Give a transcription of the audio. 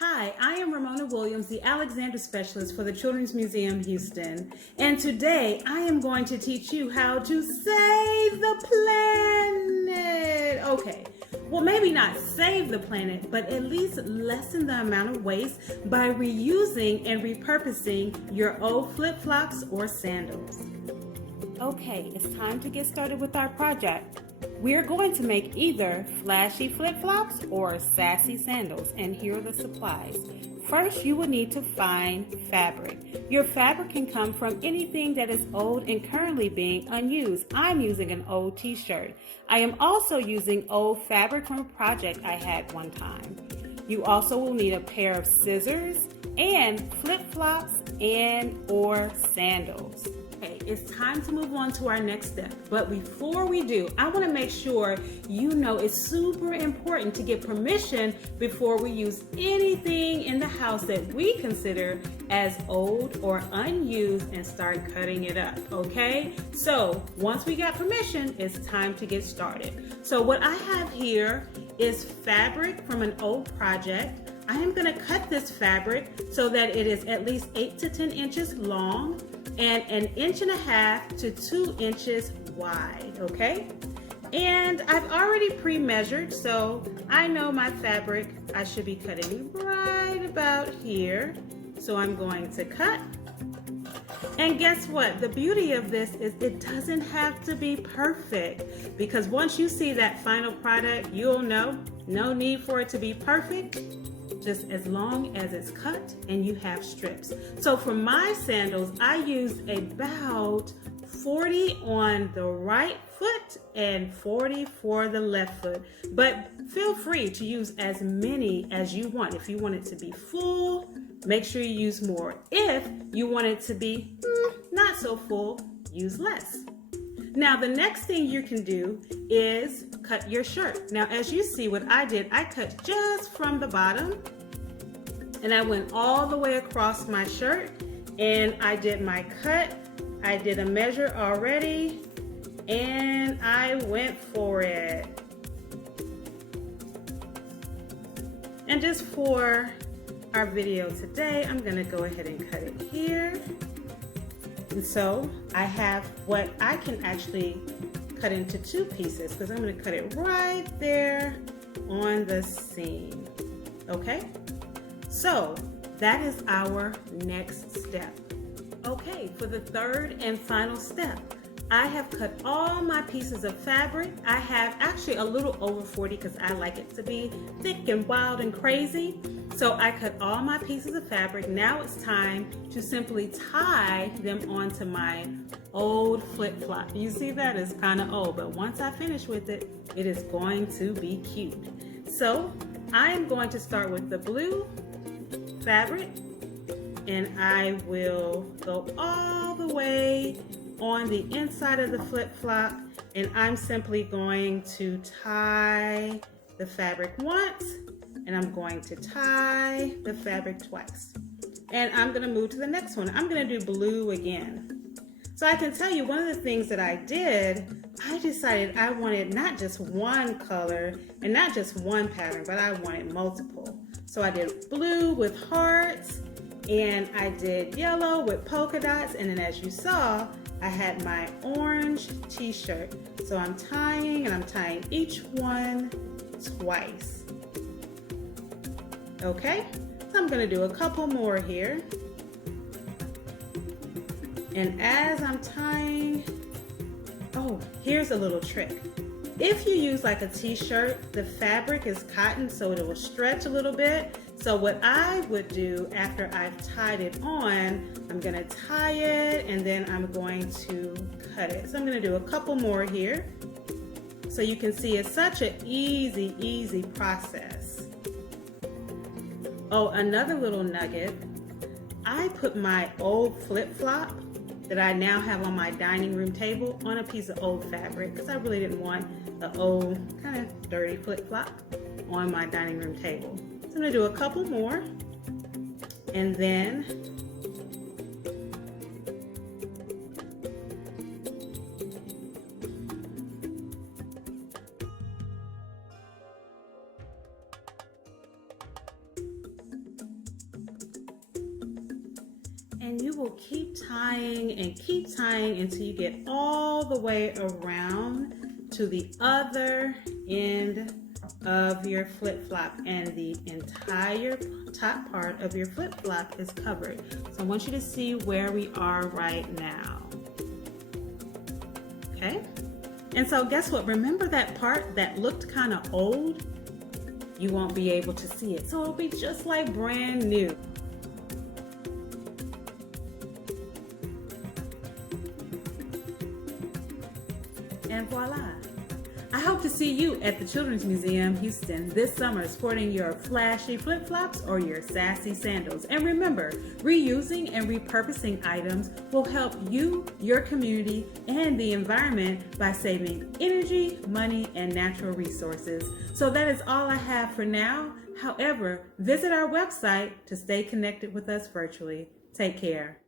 Hi, I am Ramona Williams, the Alexander Specialist for the Children's Museum Houston, and today I am going to teach you how to save the planet. Okay, well maybe not save the planet, but at least lessen the amount of waste by reusing and repurposing your old flip-flops or sandals. Okay, it's time to get started with our project. We're going to make either flashy flip-flops or sassy sandals, and here are the supplies. First, you will need to find fabric. Your fabric can come from anything that is old and currently being unused. I'm using an old t-shirt. I am also using old fabric from a project I had one time. You also will need a pair of scissors and flip-flops and or sandals. Okay, it's time to move on to our next step. But before we do, I want to make sure you know it's super important to get permission before we use anything in the house that we consider as old or unused and start cutting it up, okay? So once we got permission, it's time to get started. So what I have here is fabric from an old project. I am going to cut this fabric so that it is at least 8 to 10 inches long and 1.5 inches to 2 inches wide, okay? And I've already pre-measured, so I know my fabric I should be cutting right about here. So I'm going to cut. And guess what? The beauty of this is it doesn't have to be perfect, because once you see that final product, you'll know no need for it to be perfect, just as long as it's cut and you have strips. So for my sandals, I used about 40 on the right foot and 40 for the left foot. But feel free to use as many as you want. If you want it to be full, make sure you use more. If you want it to be not so full, use less. Now the next thing you can do is cut your shirt. Now as you see what I did, I cut just from the bottom and I went all the way across my shirt and I did my cut. I did a measure already and I went for it. And just for our video today, I'm gonna go ahead and cut it here. And so I have what I can actually cut into 2 pieces, because I'm going to cut it right there on the seam. Okay, so that is our next step. Okay, for the third and final step, I have cut all my pieces of fabric. I have actually a little over 40 because I like it to be thick and wild and crazy. So I cut all my pieces of fabric. Now it's time to simply tie them onto my old flip-flop. You see that? It's kind of old, but once I finish with it, it is going to be cute. So I am going to start with the blue fabric and I will go all the way on the inside of the flip-flop, and I'm simply going to tie the fabric once and I'm going to tie the fabric twice. And I'm going to move to the next one. I'm going to do blue again. So I can tell you one of the things that I did, I decided I wanted not just one color and not just one pattern, but I wanted multiple. So I did blue with hearts and I did yellow with polka dots, and then as you saw, I had my orange t-shirt. So I'm tying and I'm tying each one twice. Okay, so I'm going to do a couple more here. And as I'm tying, oh, here's a little trick. If you use like a t-shirt, the fabric is cotton, so it will stretch a little bit. So what I would do after I've tied it on, I'm going to tie it and then I'm going to cut it. So I'm going to do a couple more here. So you can see it's such an easy process. Oh, another little nugget. I put my old flip-flop that I now have on my dining room table on a piece of old fabric, because I really didn't want the old kind of dirty flip-flop on my dining room table. So I'm going to do a couple more and then will keep tying until you get all the way around to the other end of your flip-flop, and the entire top part of your flip-flop is covered. So I want you to see where we are right now. Okay? And so guess what? Remember that part that looked kind of old? You won't be able to see it. So it'll be just like brand new. And voila. I hope to see you at the Children's Museum Houston this summer sporting your flashy flip-flops or your sassy sandals. And remember, reusing and repurposing items will help you, your community, and the environment by saving energy, money, and natural resources. So that is all I have for now. However, visit our website to stay connected with us virtually. Take care.